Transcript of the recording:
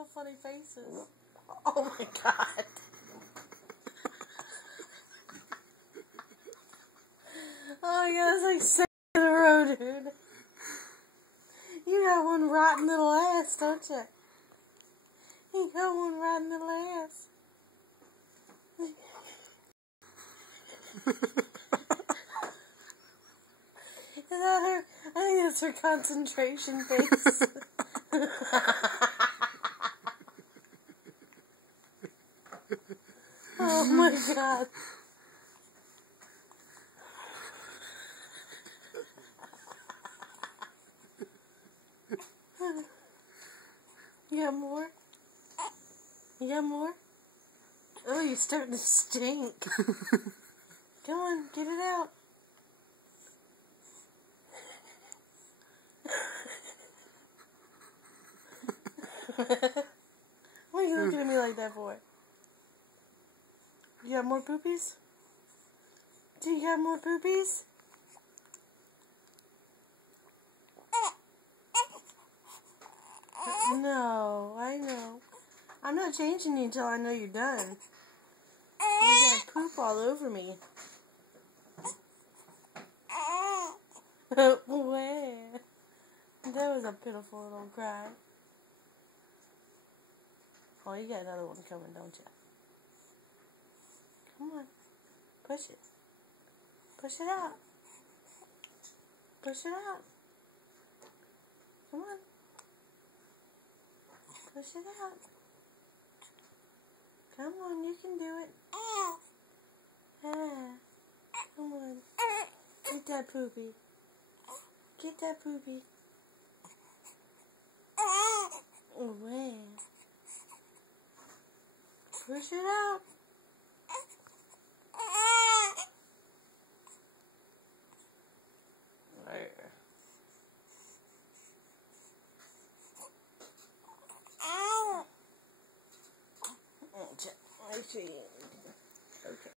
real funny faces. Oh my god. Oh my god, it's like 6 in a row, dude. You got one rotten little ass, don't you? You got one rotten little ass. Is that her? I think that's her concentration face. Oh my god. You got more? You got more? Oh, you're starting to stink. Come on, get it out. What are you looking at me like that for? You got more poopies? Do you got more poopies? No, I know. I'm not changing you until I know you're done. You're gonna poop all over me. Where? That was a pitiful little cry. Oh, you got another one coming, don't you? Come on. Push it. Push it out. Push it out. Come on. Push it out. Come on, you can do it. Come on. Get that poopy. Get that poopy. Away. Push it out. There. Okay.